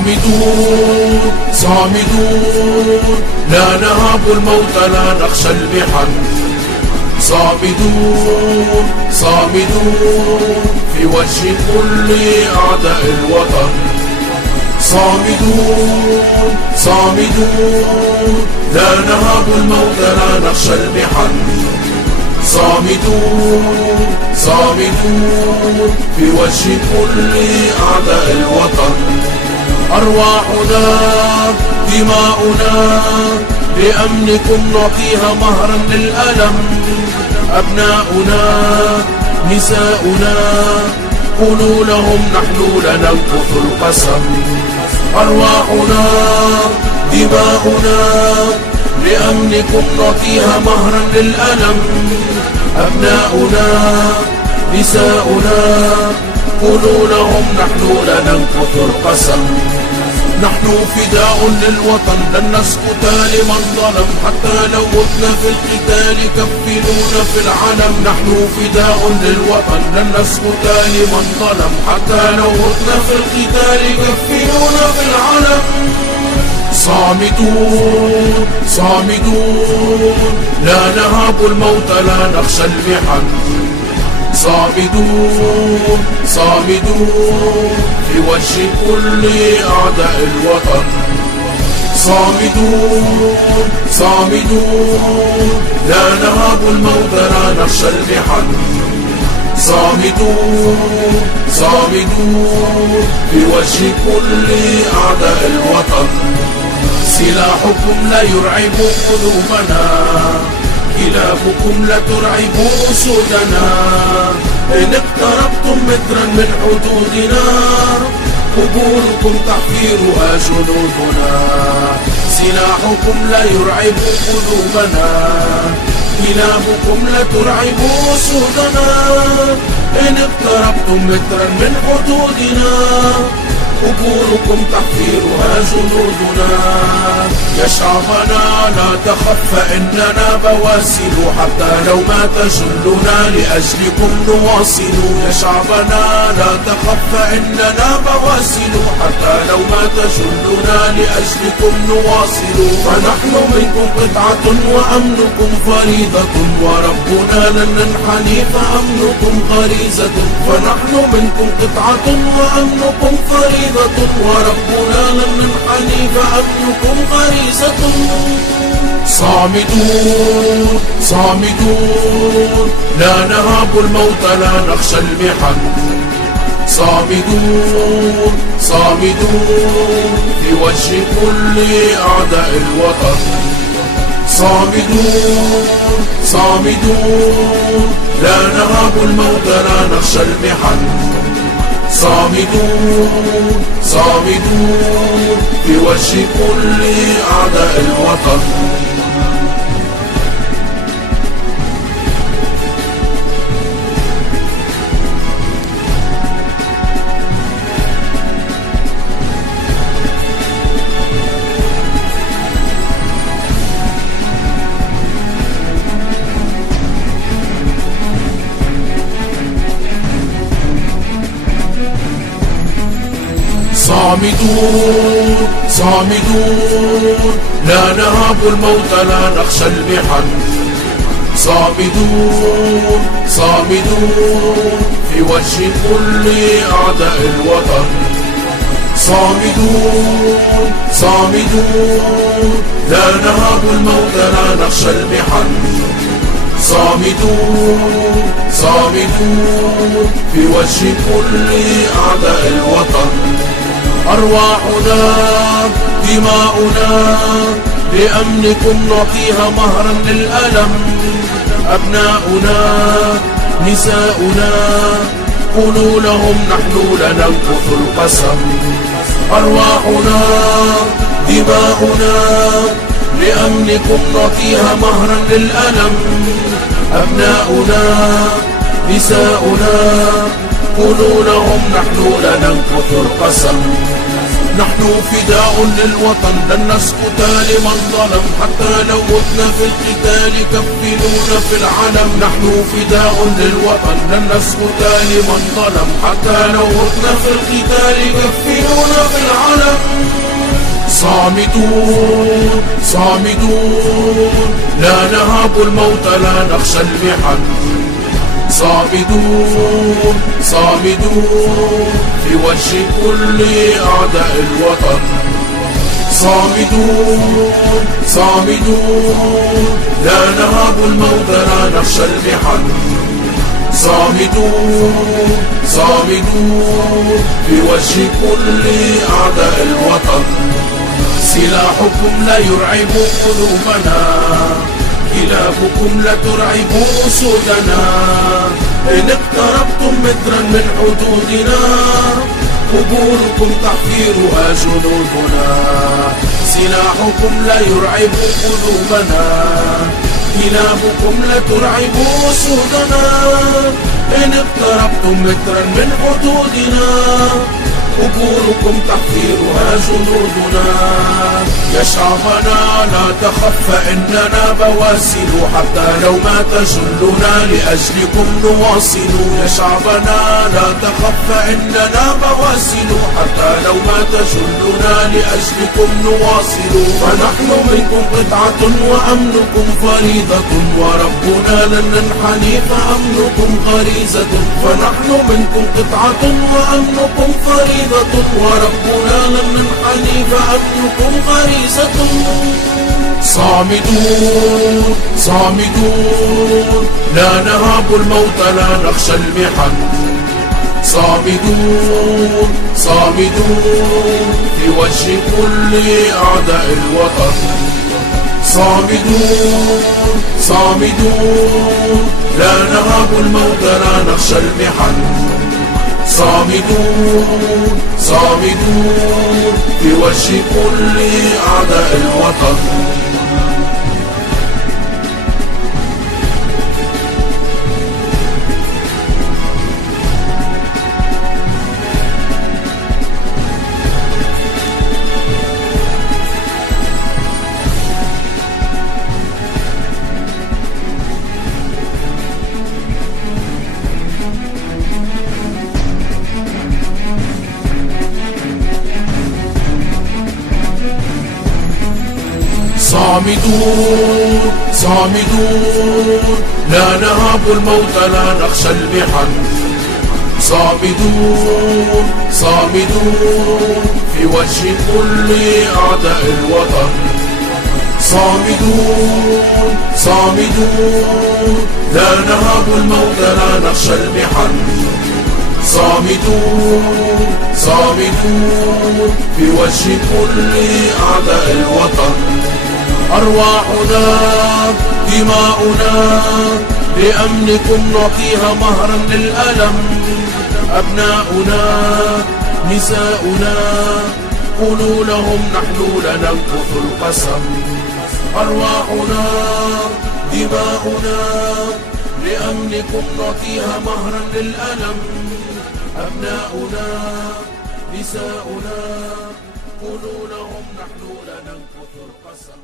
صامدون صامدون لا نهاب الموت لا نخشى المحن. صامدون صامدون في وجه كل أعداء الوطن. صامدون صامدون لا نهاب الموت لا نخشى المحن. صامدون صامدون في وجه كل أعداء الوطن. أرواحنا دماؤنا لأمنكم نعطيها مهرا للألم. أبناؤنا نساؤنا قولوا لهم نحن لا ننقض القسم. أرواحنا دماؤنا لأمنكم نعطيها مهرا للألم. أبناؤنا نساؤنا قولوا لهم نحن لا ننقض القسم. نحن فداء للوطن لن نسكت لمن ظلم، حتى لو متنا في القتال كفنونا في العلم. نحن فداء للوطن لن نسكت لمن ظلم، حتى لو متنا في القتال كفنونا في العلم. صامدون صامدون لا نهاب الموت لا نخشى المحن. صامدون صامدون في وجه كل أعداء الوطن. صامدون صامدون لا نهاب الموت لا نخشى المحن. صامدون صامدون في وجه كل أعداء الوطن. سلاحكم لا يرعب قلوبنا، كلابكم لا ترعب أسودنا. إن اقتربتم مترا من حدودنا قبوركم تحفيرها جنودنا. سلاحكم لا يرعب قلوبنا، كلابكم لا ترعب أسودنا. إن اقتربتم مترا من حدودنا قبوركم تحفيرها جنودنا. يا شعبنا لا تخف فإننا بواسل، حتى لو ما تجلنا لأجلكم نواصل. يا شعبنا لا تخف فإننا بواسل، حتى لو ما تجلنا لأجلكم نواصل. فنحن منكم قطعة وأمنكم فريضة، وربنا لن ننحني فأمنكم غريزة. فنحن منكم قطعة وأمنكم فريضة، وربنا لن ننحني فأمنكم غريزة. صامدون صامدون لا نهاب الموت لا نخشى المحن. صامدون صامدون في وجه كل أعداء الوطن. صامدون صامدون لا نهاب الموت لا نخشى المحن. صامدون صامدون في وجه كل أعداء الوطن. صامدون صامدون لا نهاب الموت لا نخشى المحن. صامدون صامدون في وجه كل أعداء الوطن. صامدون صامدون لا نهاب الموت لا نخشى المحن. صامدون صامدون في وجه كل أعداء الوطن. أرواحنا دماؤنا لأمنكم نعطيها مهرا للألم. أبناؤنا نساؤنا قولوا لهم نحن لا ننقض القسم. أرواحنا دماؤنا لأمنكم نعطيها مهرا للألم. أبناؤنا نساؤنا قولوا لهم نحن لا ننقض القسم. نحن فداء للوطن لن نسكت لمن ظلم، حتى لو متنا في القتال كفنونا في العلم. نحن فداء للوطن لن نسكت لمن ظلم، حتى لو متنا في القتال كفنونا في العلم. صامدون صامدون لا نهاب الموت لا نخشى المحن. صامدون صامدون في وجه كل أعداء الوطن. صامدون صامدون لا نهاب الموت لا نخشى المحن. صامدون صامدون في وجه كل أعداء الوطن. سلاحكم لا يرعب قلوبنا، كلابكم لا ترعب أسودنا. إن اقتربتم مترا من حدودنا قبوركم تحفيرها جنودنا. سلاحكم لا يرعب قلوبنا، كلابكم لا ترعب أسودنا. إن اقتربتم مترا من حدودنا قبوركم تحفيرها جنودنا. يا شعبنا لا تخف فإننا بواسل، حتى لو ما تجلنا لأجلكم نواصل. يا شعبنا لا تخف فإننا بواسل، حتى لو ما تجلنا لأجلكم نواصل. فنحن منكم قطعة وأمنكم فريضة، وربنا لن ننحني فأمنكم غريزة. فنحن منكم قطعة وأمنكم فريضة، وربنا لن ننحني فأمنكم غريزة. صامدون صامدون لا نهاب الموت لا نخشى المحن. صامدون صامدون في وجه كل أعداء الوطن. صامدون صامدون لا نهاب الموت لا نخشى المحن. صامدون صامدون في وجه كل أعداء الوطن. صامدون صامدون لا نهاب الموت لا نخشى المحن. صامدون صامدون في وجه كل أعداء الوطن. صامدون صامدون لا نهاب الموت لا نخشى المحن. صامدون صامدون في وجه كل أعداء الوطن. أرواحنا دماؤنا لأمنكم نعطيها مهرا للألم. أبناؤنا نساؤنا قولوا لهم نحن لننقض القسم. أرواحنا دماؤنا لأمنكم نعطيها مهرا للألم. أبناؤنا نساؤنا قولوا لهم نحن لننقض القسم.